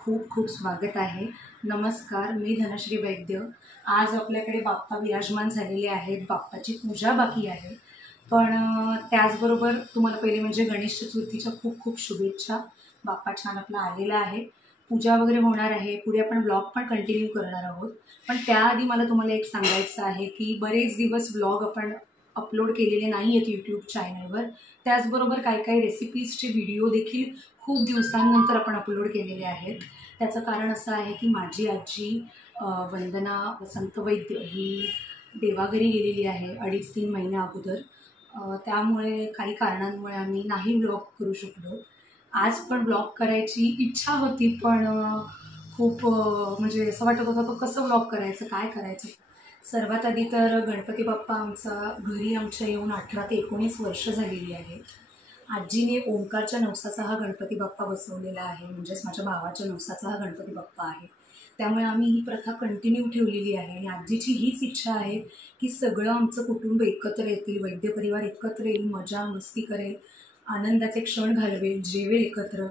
खूप खूप स्वागत आहे। नमस्कार, मी धनश्री वैद्य। आज आपल्याकडे बाप्पा विराजमान झालेले आहेत, बाप्पाची पूजा बाकी आहे। पण त्याचबरोबर तुम्हाला पहिले म्हणजे गणेश चतुर्थीच्या खूप खूप शुभेच्छा। बाप्पा छान आपला आलेला आहे, पूजा वगैरे होणार आहे, पुढे आपण ब्लॉग पण कंटिन्यू करणार आहोत। पण त्याआधी मला तुम्हाला एक सांगायचं आहे की बरेच दिवस ब्लॉग आपण अपलोड केलेले नाही आहेत यूट्यूब चॅनलवर। त्याचबरोबर काही काही रेसिपीजचे व्हिडिओ देखील खूप दिवसांनंतर आपण अपलोड केलेले आहेत। त्याचं कारण असं आहे की माझी आजी वंदना वसंत वैद्य ही देवाघरी गेलेली आहे 2.5-3 महिन्या अगोदर। त्यामुळे काही कारणांमुळे आम्ही नाही ब्लॉग करू शकलो। आज पण ब्लॉग करायची इच्छा होती, पण खूप म्हणजे असं वाटत होतं तो कसं ब्लॉग करायचं, काय करायचं। सर्वात आधी तर गणपती बाप्पा आमचा घरी आमच्या येऊन 18 ते 19 वर्ष झालेली आहे। आजीने ओंकारच्या नवसाचा हा गणपती बाप्पा बसवलेला आहे, म्हणजेच माझ्या भावाच्या नवसाचा हा गणपती बाप्पा आहे। त्यामुळे आम्ही ही प्रथा कंटिन्यू ठेवलेली आहे आणि आजीची हीच इच्छा आहे की सगळं आमचं कुटुंब एकत्र येतील, वैद्य परिवार एकत्र येईल, मजा मस्ती करेल, आनंदाचे क्षण घालवेल, जेवेल एकत्र।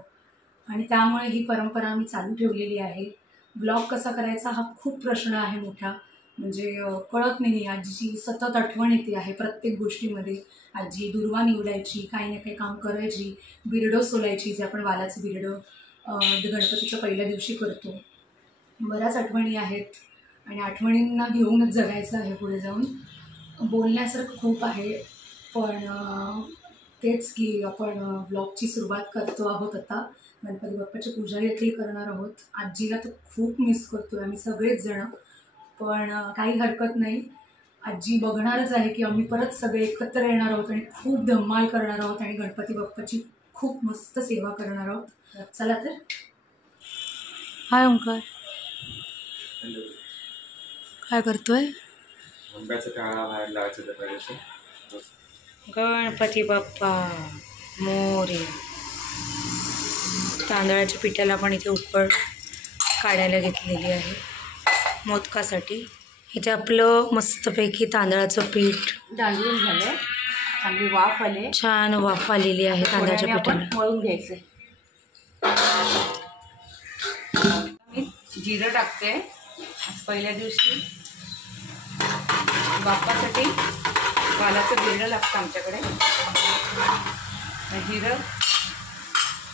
आणि त्यामुळे ही परंपरा आम्ही चालू ठेवलेली आहे। ब्लॉग कसा करायचा हा खूप प्रश्न आहे मोठा, म्हणजे कळत नाही। आजीची सतत आठवण येते आहे प्रत्येक गोष्टीमध्ये। आजी दुर्वा निवडायची, काही ना काही काम करायची, बिरडं सोलायची, जे आपण वालाचं बिरडं गणपतीच्या पहिल्या दिवशी करतो। बऱ्याच आठवणी आहेत आणि आठवणींना घेऊनच जगायचं आहे पुढे जाऊन। बोलण्यासारखं खूप आहे, पण तेच की आपण ब्लॉगची सुरुवात करतो आहोत आता। गणपती बाप्पाची पूजा देखील करणार आहोत। आजीला तर खूप मिस करतो आम्ही सगळेच जण, पण काही हरकत नाही। आजी बघणारच आहे की आम्ही परत सगळे एकत्र येणार आहोत आणि खूप धमाल करणार आहोत आणि गणपती बाप्पाची खूप मस्त सेवा करणार आहोत। चला तर। हाय ओंकार, काय करतोय? गणपती बाप्पा मोरया। तांदळाच्या पिठाला पण इथे उकळ काढायला घेतलेली आहे मोदकासाठी। इथे आपलं मस्तपैकी तांदळाचं पीठ डाळून झालं, चांगली वाफ आले, छान वाफ आलेली आहे तांदळाच्या पिठाला। मळून घ्यायचं। मी जिरं टाकते आज पहिल्या दिवशी। बाप्पासाठी वालाचं बिरडं लागतं आमच्याकडे। जिरं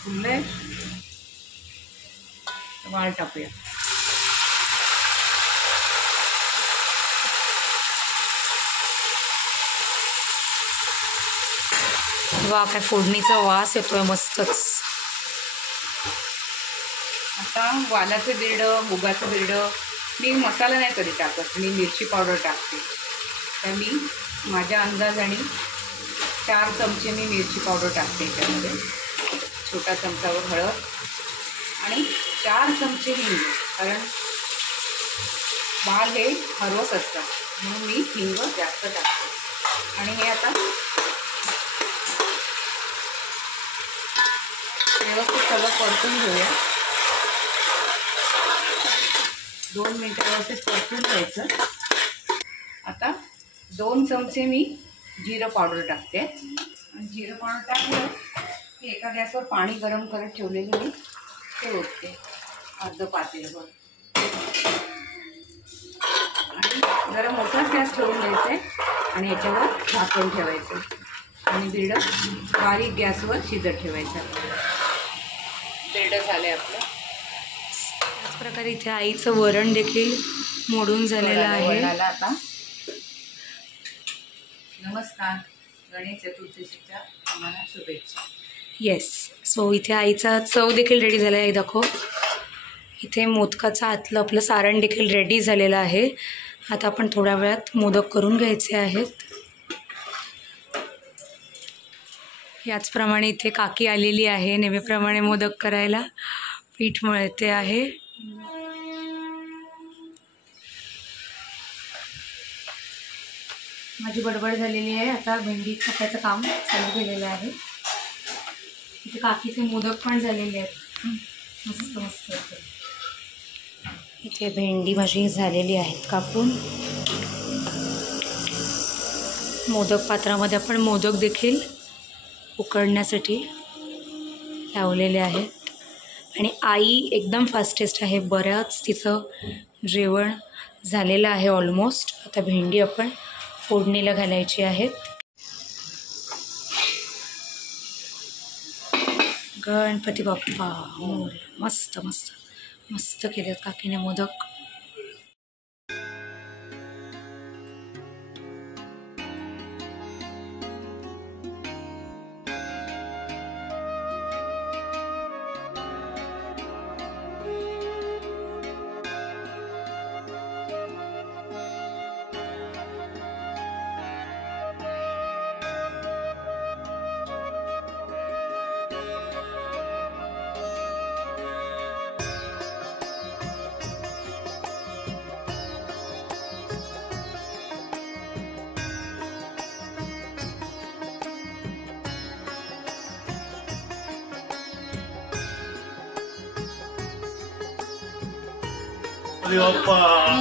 फुलले, वाल टाकूया। वा, काय फोडणीचा वास येतोय मस्तच। आता वालाचं बिरडं, मुगाचं बिरडं, मी मसाला नाही कधी टाकत, मी मिरची पावडर टाकते। तर मी माझ्या अंदाजाने 4 चमचे मी मिरची पावडर टाकते त्यामध्ये, छोटा चमचावर हळद आणि 4 चमचे हिंग, कारण बाल हे हरवस असतात म्हणून मी हिंग जास्त टाकते। आणि हे आता व्यवस्थित सगळं परतून घेऊया। 2 मिनिटं व्यवस्थित परतून घ्यायचं। आता 2 चमचे मी जिरं पावडर टाकते आणि जिरं पावडर टाकलं की एका गॅसवर पाणी गरम करत ठेवलेलं मी ते ओतते अर्ध पातेलभर। जरा मोठाच गॅस ठेवून घ्यायचा आहे आणि याच्यावर झाकण ठेवायचं आणि बिरडं बारीक गॅसवर शिजत ठेवायचं. बिरडं झालं आपलं. त्याच प्रकारे इथे आईचं वरण देखील मोडून झालेलं आहे. वरणाला आता नमस्कार, गणेश चतुर्थीच्या आम्हाला शुभेच्छा. येस, सो इथे आईचा चव देखील रेडी झाला आहे. दाखव, इथे मोदकाचं आतलं आपलं सारण देखील रेडी झालेलं आहे. आता आपण थोड्या वेळात मोदक करून घ्यायचे आहेत. याचप्रमाणे इथे काकी आलेली आहे नेहमीप्रमाणे मोदक करायला. पीठ मळते आहे. माझी बडबड झालेली आहे. आता भेंडी कापायचं काम चालू केलेलं आहे. इथे काकीचे मोदक पण झालेले आहेत. मस्त मस्त होते. इथे भेंडी माझी झालेली आहेत कापून. मोदक पात्रामध्ये आपण मोदक देखील उकडण्यासाठी लावलेले आहेत. आणि आई एकदम फास्टेस्ट आहे. बऱ्याच तिचं जेवण झालेलं आहे ऑलमोस्ट. आता भेंडी आपण फोडणीला घालायची आहेत. गणपती बाप्पा मोरया. मस्त मस्त मस्त केलेत काकीने मोदक.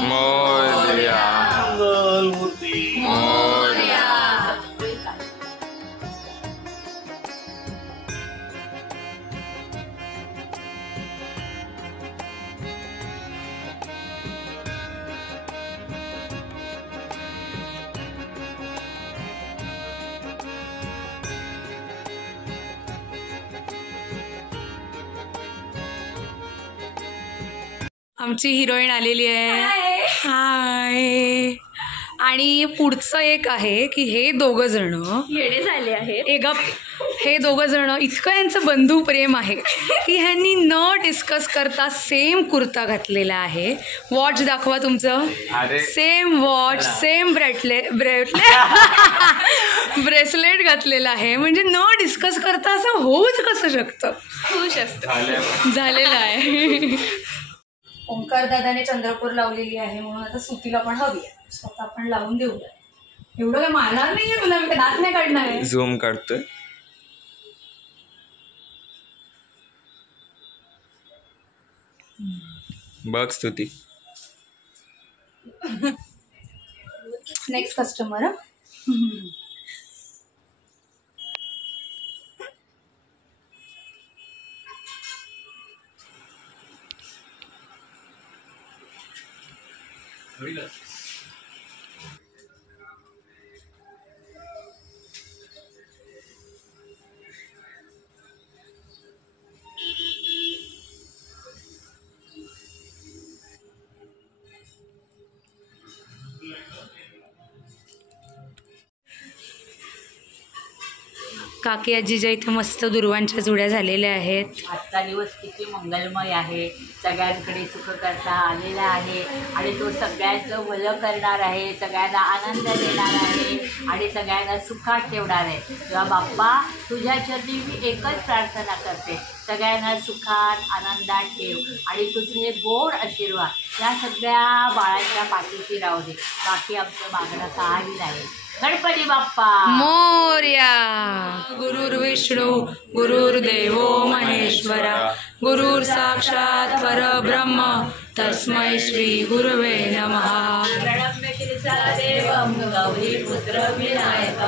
मोरया. मंगलमूर्ती मोरया. आमची हिरोईन आलेली आहे. हाय. आणि पुढचं एक आहे की हे दोघं जण येणे झाले आहेत. हे दोघं जण इतकं यांचं बंधू प्रेम आहे की ह्यांनी न डिस्कस करता सेम कुर्ता घातलेला आहे. वॉच दाखवा तुमचं. सेम वॉच, सेम ब्रेसलेट घातलेलं आहे. म्हणजे न डिस्कस करता असं होऊच कसं शकतं. खुश असतं. झालेलं आहे. ओंकार दादाने चंद्रपूर लावलेली आहे म्हणून आता सुतीला पण हवी आहे. स्वतः आपण लावून देऊया. एवढं काय मारणार नाहीये तुला. मी दात नाही काढणार आहे. झूम काढतोय. बघ स्तुती. Next customer. काकी आजीच्या इथे मस्त दुर्वांच्या जुड्या झालेल्या आहेत. आजचा दिवस किती मंगलमय आहे. सगळ्यांकडे सुख करता आलेला आहे आणि तो सगळ्यांचं भलं करणार आहे. सगळ्यांना आनंद देणार आहे आणि सगळ्यांना सुखात ठेवणार आहे. तेव्हा बाप्पा तुझ्या चरणी मी एकच प्रार्थना करते, सगळ्यांना सुखात आनंदात ठेव आणि तुझे गोड आशीर्वाद या सगळ्या बाळांच्या पाठीशी राहू दे. बाकी आमचं मागणं काही नाही. गणपती बाप्पा मोरया. गुरुर्विष्णू गुरुर्देवो महेश्वरा गुरुर साक्षात परब्रह्म तस्मै श्री गुरुवे नमः. देवं गौरीपुत्र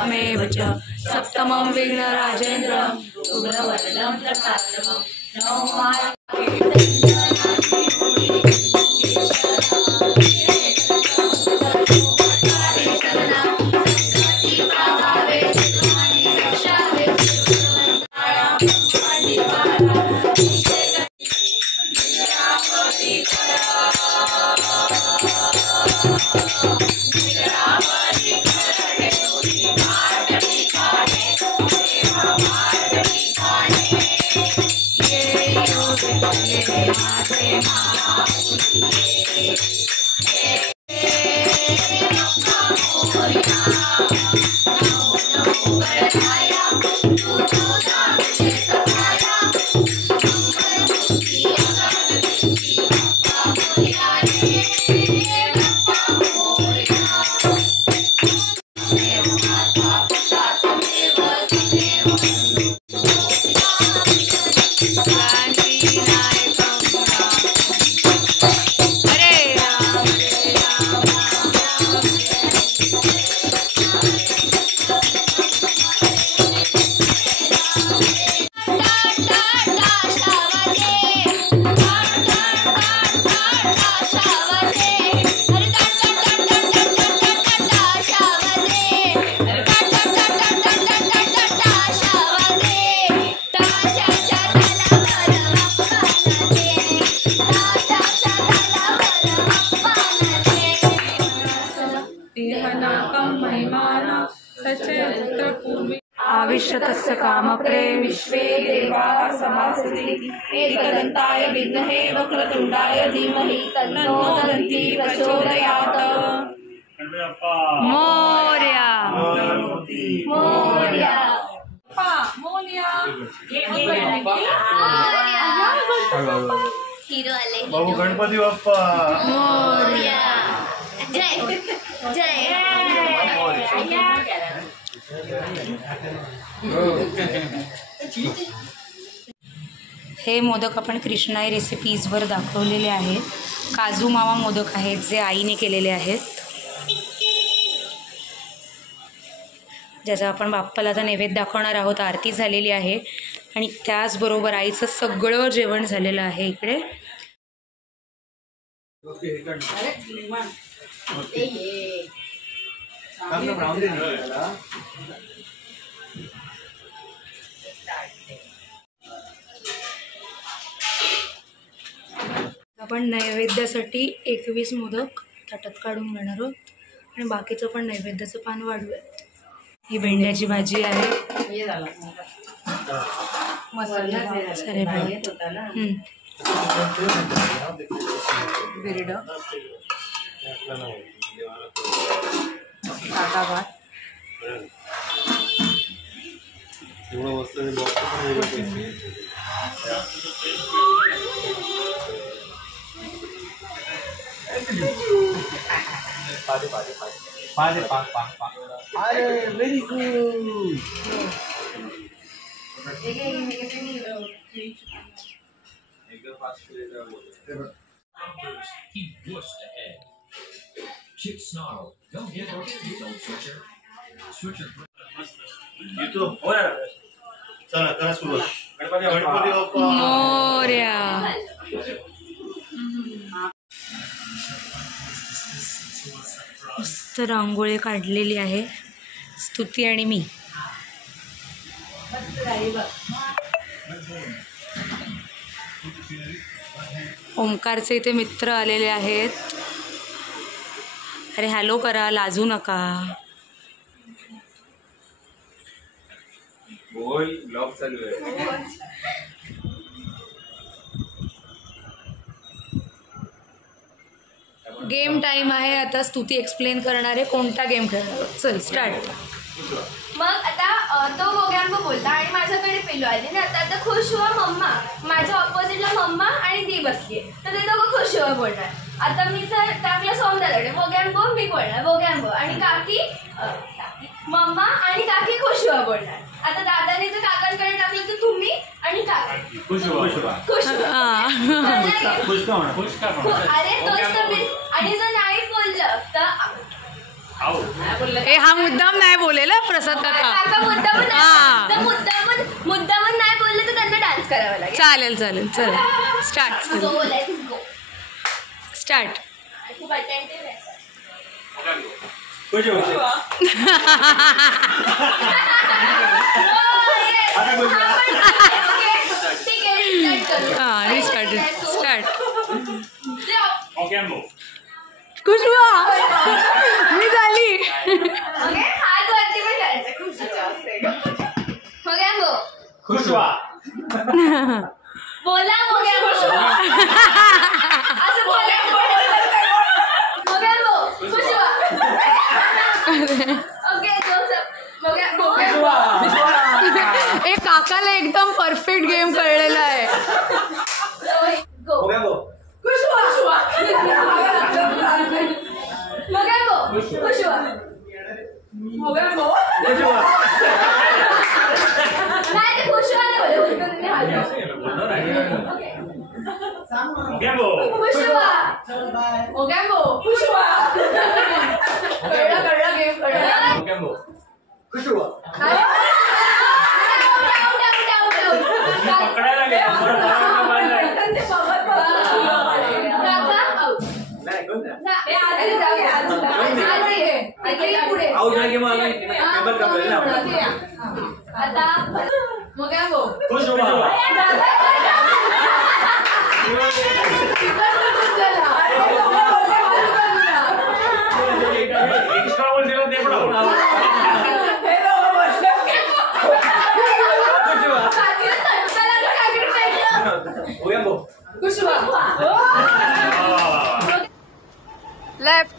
मेव च सप्तमं विघ्नराजेन्द्रं उग्रवदनं प्रकाशनं नवमा Thank you. आविष्यतस्य कामप्रे विश्वे देवाः समासते एकदन्ताय विद्महे वक्रतुण्डाय धीमहि तन्नो दन्ती प्रचोदयात्। मोरया मोरया हिरो आले बाबू गणपती बाप्पा मोरया जय जय हे मोदक आपण कृष्णाई रेसिपीजवर दाखवलेले आहेत. काजू मावा मोदक आहेत जे आईने केलेले आहेत, ज्याचा आपण बाप्पाला आता नैवेद्य दाखवणार आहोत. आरती झालेली आहे आणि त्याचबरोबर आईचं सगळं जेवण झालेलं आहे इकडे. आपण नैवेद्यासाठी 21 मोदक ताटात काढून घेणार आहोत आणि बाकीचं पण नैवेद्याचं पान वाढूयात. ही भेंड्याची भाजी आहे. सारे बिरड काका भात व्हेरी गुड. चला करा सुरुवात. गणपती बाप्पा मोरया. मस्त रांगोळी काढलेली आहे स्तुती आणि मी. ओमकारचे इथे मित्र आलेले आहेत. अरे हॅलो करा, लाजू नका. बोल ब्लॉग चालू आहे. गेम टाइम आहे आता. स्तुती एक्सप्लेन करणार आहे कोणता गेम खेळणार. चल स्टार्ट. मग आता तो गोग्यांबो बोलला आणि माझ्याकडे पेलो आली ना. आता खुश हुआ मम्मा, माझ्या ऑपोजिटला मम्मा आणि दी बसली, तर ते दोघं खुश हुआ बोलणार. आता मी जर टाकलं सौंदर्याकडे गोग्यांबो, मी बोलणार गोग्यांबो आणि काकी मम्मा आणि काकी खुश हुआ बोलणार. आता दादाने जर काकांकडे टाकलं तर तुम्ही आणि काका खुश हुआ. अरे तोच तर मी. आणि जर नाही बोललं तर हा मुद्दाम नाही बोलेला प्रसाद काका. काका मुद्दामून नाही बोललं तर त्यांना डान्स करावा लागेल. चालेल चालेल चल start. Go let's go start. खूप अटेंटिव्ह आहे. ठीक आहे रिस्टार्ट स्टार्ट. खुशबू मी झाली. हात वरती पण करायचं. खुशवा बोला असं बोलायचं. ओके एक काकाला एकदम परफेक्ट गेम कळलेला आहे. नाही पुष्पा ओगॅम्बो पुष्पा कळलं गेम कळलं आता मग काय भाऊ लेफ्ट